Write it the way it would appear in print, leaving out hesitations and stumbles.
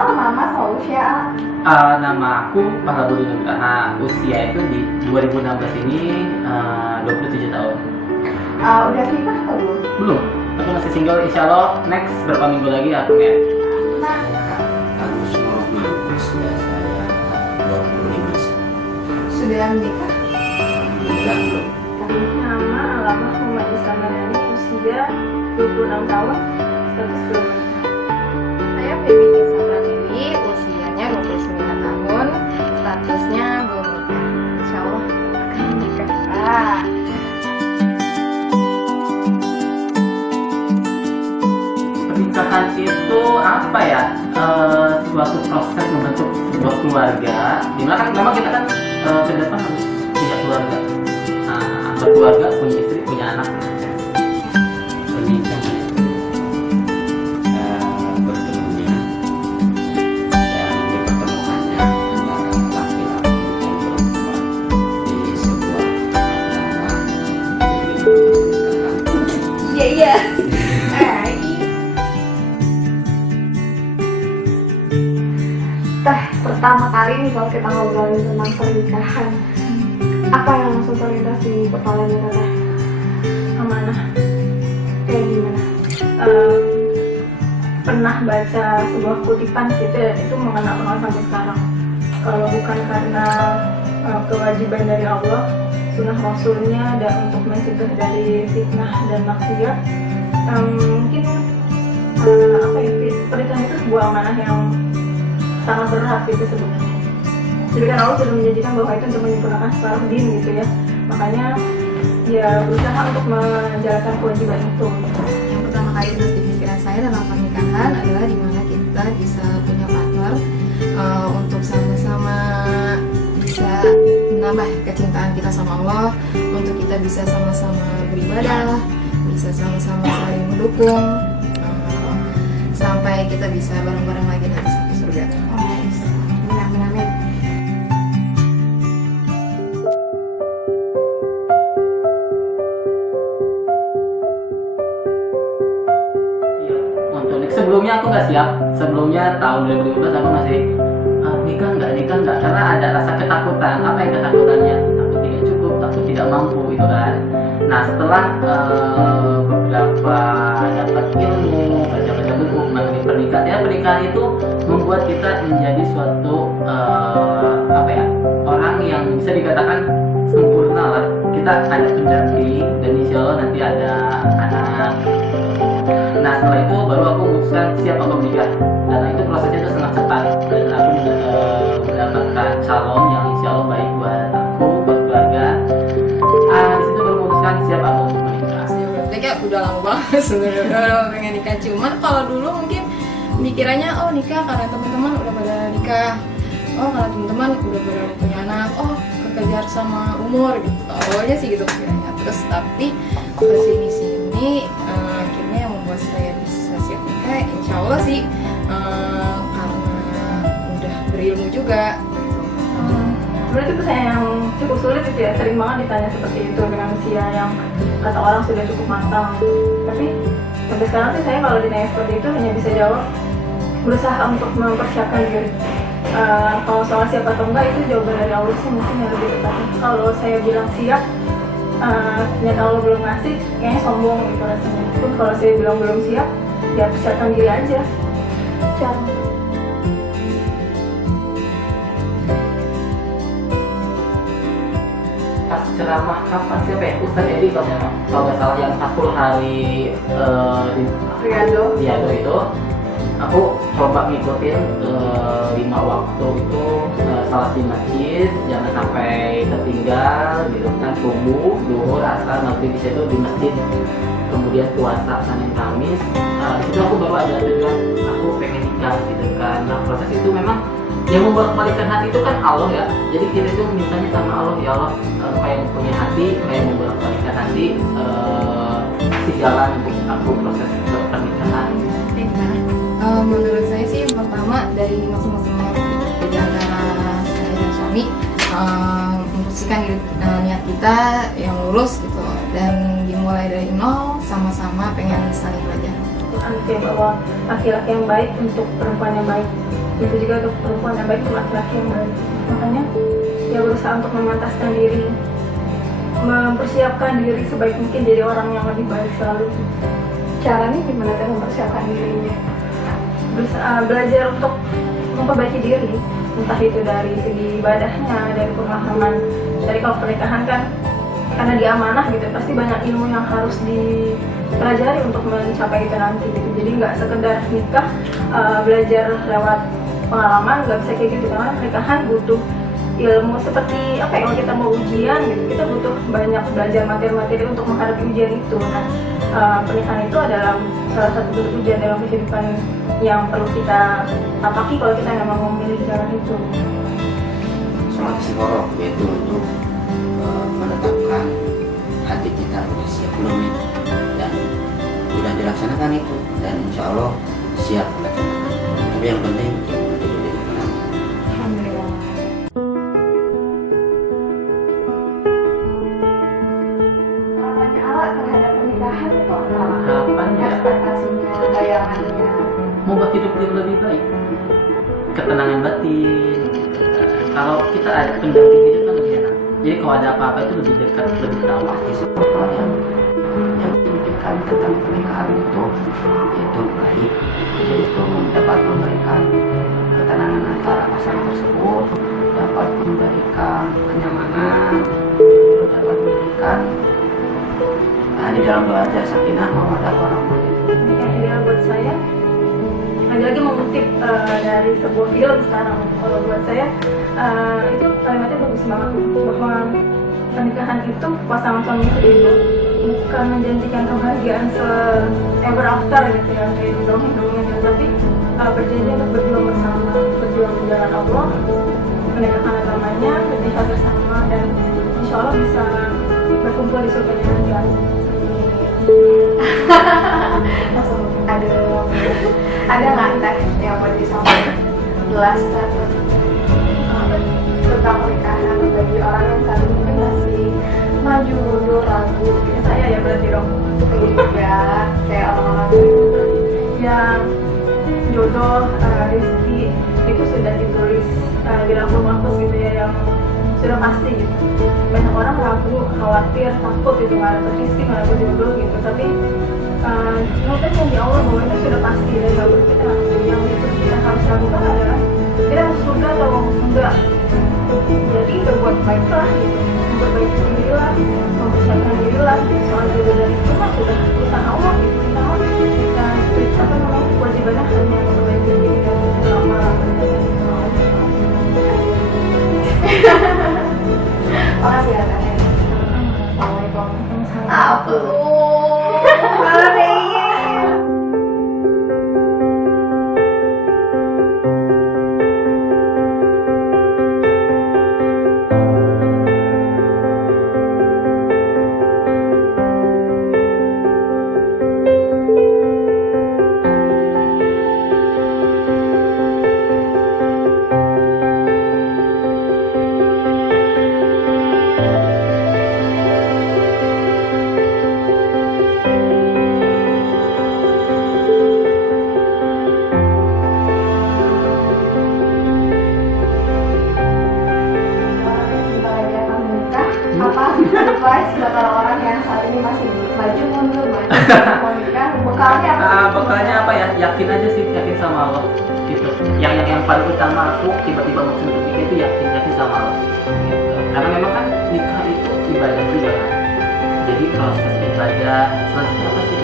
kenal nama Sausya. Nama aku Pahala Budi Nugraha. Usia itu di 2016 ini 27 tahun. Udah nikah atau belum? Belum. Aku masih single. Insya Allah next berapa minggu lagi aku ya. Nah, Agus Nurul, usia saya 25. sudah menikah? Alhamdulillah belum. Nama alamat Muhammad Islam Madani, usia 26 tahun, status belum menikah. Saya Febi Nisa Pratiwi, usianya 29 tahun, statusnya belum nikah. Insya Allah akan menikah. Pernikahan itu apa ya? Suatu proses membentuk sebuah keluarga. Dimana kan memang kita kan ke depan harus punya keluarga. Berkeluarga, punya istri, punya anak. Pernikahan itu bertemunya dan dipertemukannya antara laki-laki dan perempuan di sebuah agama yang pernikahan. Iya. Teh, pertama kali nih kalau kita ngobrolin tentang pernikahan, apa yang langsung terlintas di kepala kita teh? Amanah. Kayak gimana? Pernah baca sebuah kutipan gitu ya, itu mengena banget sampai sekarang. Kalau bukan karena kewajiban dari Allah, sunnah Rasulnya, dan untuk mencegah dari fitnah dan maksiat, mungkin pernikahan itu sebuah amanah yang sangat berat gitu sebenarnya. Jadi kan Allah sudah menjanjikan bahwa itu untuk menyempurnakan separuh din gitu ya. Makanya ya berusaha untuk menjalankan kewajiban itu. Yang pertama kali terus di pikiran saya dalam pernikahan adalah dimana kita bisa punya partner untuk sama-sama bisa menambah kecintaan kita sama Allah, untuk kita bisa sama-sama beribadah, bisa sama-sama saling mendukung, sampai kita bisa bareng-bareng lagi nanti sampai surga. Amin. Iya, untuk sebelumnya aku nggak siap. Sebelumnya tahun 2015 aku masih nikah nggak, karena ada rasa ketakutan. Apa yang ketakutannya? Takut tidak cukup, takut tidak mampu gitu kan. Nah setelah beberapa dapat ilmu, baca-baca buku mengenai pernikahan, ya pernikahan itu membuat kita menjadi suatu orang yang bisa dikatakan sempurna lah. Kita ada pendamping dan insya Allah nanti ada anak. Nah setelah itu baru aku memutuskan siap aku menikah, dan itu prosesnya itu sangat cepat dan aku mendapatkan calon yang insya Allah baik buat aku, buat keluarga. Di situ baru memutuskan siap aku menikah. Berarti kayak udah lama banget sebenarnya udah pengen nikah. Cuman kalau dulu mungkin pikirannya nikah karena teman-teman udah pada nikah, karena teman-teman udah pada punya anak, kekejar sama umur gitu. Awalnya sih gitu pikirannya. Terus tapi kesini-sini akhirnya yang membuat saya bisa siap nikah, insya Allah sih karena udah berilmu juga. Sebenarnya itu saya yang cukup sulit gitu ya, sering banget ditanya seperti itu dengan usia yang kata orang sudah cukup matang. Tapi sampai sekarang sih saya kalau ditanya seperti itu hanya bisa jawab berusaha untuk mempersiapkan diri. Kalau soal siap atau enggak itu jawaban dari Allah sih mungkin yang lebih tepat. Kalau saya bilang siap, ternyata Allah belum ngasih, kayaknya sombong gitu rasanya. Pun kalau saya bilang belum siap, ya persiapkan diri aja. Jangan. Pas ceramah kapan siapa ya? Ustaz Edi kalau nggak salah yang 40 hari Riyadhah. itu aku coba ngikutin 5 waktu itu, salat di masjid jangan sampai tertinggal gitu kan, subuh, duhur, asar, maghrib itu di masjid, kemudian puasa Senin Kamis. Di situ aku baru ada tujuan aku pengen nikah gitu kan. Nah proses itu memang yang membolak-balikkan hati itu kan Allah ya. Jadi kita itu mintanya sama Allah, ya Allah kayak punya hati, kayak membolak-balikkan hati, si jalan untuk aku proses pernikahan. Menurut saya sih yang pertama dari masing-masing di antara saya dan suami membersihkan niat kita yang lurus gitu, dan dimulai dari nol, sama-sama pengen saling belajar. Quran kayak bahwa laki-laki yang baik untuk perempuan yang baik. Itu juga untuk perempuan yang baik, untuk laki-laki yang baik. Makanya ya berusaha untuk memantaskan diri, mempersiapkan diri sebaik mungkin jadi orang yang lebih baik selalu. Caranya gimana tuh mempersiapkan dirinya? Belajar untuk memperbaiki diri, entah itu dari segi ibadahnya, dari pemahaman. Dari kalau pernikahan kan karena diamanah gitu, pasti banyak ilmu yang harus dipelajari untuk mencapai itu nanti gitu. Jadi nggak sekedar nikah belajar lewat pengalaman, nggak bisa kayak gitu, karena pernikahan butuh ilmu seperti apa ya, kalau kita mau ujian gitu, kita butuh banyak belajar materi-materi untuk menghadapi ujian itu. Nah, pernikahan itu adalah salah satu bentuk ujian dalam kehidupan yang perlu kita apaki kalau kita memang memilih jalan itu. Sholat istiqoroh yaitu untuk menetapkan hati kita udah siap belum nih, dan sudah dilaksanakan itu, dan insya Allah siap. Tapi yang penting Alhamdulillah. Harapannya Ala terhadap pernikahan itu apa? Harapannya Ekspektasinya, bayangannya. mau hidup lebih baik, ketenangan batin. Kalau kita ada pendamping itu kan lebih enak. Jadi kalau ada apa-apa itu lebih dekat, lebih tahu. pasti sesuatu yang ditunjukkan tentang pernikahan itu yaitu baik, yaitu dapat memberikan ketenangan antara pasangan tersebut, dapat memberikan kenyamanan, dapat memberikan di dalam belajar sakinah mawaddah warahmah. Yang ideal buat saya, lagi-lagi mengutip dari sebuah film sekarang, kalau buat saya itu kalimatnya bagus banget, bahwa pernikahan itu pasangan suami istri itu bukan menjanjikan kebahagiaan ever after gitu ya, kayak dongeng-dongeng gitu, tapi berjanji untuk berjuang bersama, berjuang di jalan Allah, menegakkan agamanya, berjihad bersama, dan insya Allah bisa berkumpul di surga nanti. Langsung ada nggak teh yang mau disampaikan jelas tentang pernikahan bagi orang yang saat ini mungkin masih maju mundur ragu gitu. Saya ya berarti dong, Ya kayak orang-orang yang jodoh, rezeki itu sudah ditulis di lampu mahfuz gitu ya, yang sudah pasti gitu. Banyak orang ragu, khawatir, takut gitu, nggak dapet rezeki, nggak dapet jodoh gitu, tapi mungkin yang di Allah bahwa itu sudah pasti, dan nggak perlu kita yang itu kita harus lakukan adalah kita harus surga atau enggak. Jadi berbuat baiklah gitu, memperbaiki diri lah, mempersiapkan diri lah gitu. Soal jodoh dari itu kan sudah urusan Allah gitu. Kita apa namanya, kewajibannya hanya memperbaiki diri dan beramal beribadah kepada Allah. makasih ya teh. Assalamualaikum. Apa? advice buat orang-orang yang saat ini masih maju mundur, mau nikah, bekalnya apa sih? Bekalnya apa ya? Yakin aja sih, yakin sama Allah gitu. Yang paling utama aku tiba-tiba mau untuk nikah itu yakin sama Allah gitu. Karena memang kan nikah itu ibadah juga kan. Jadi proses ibadah selanjutnya apa sih?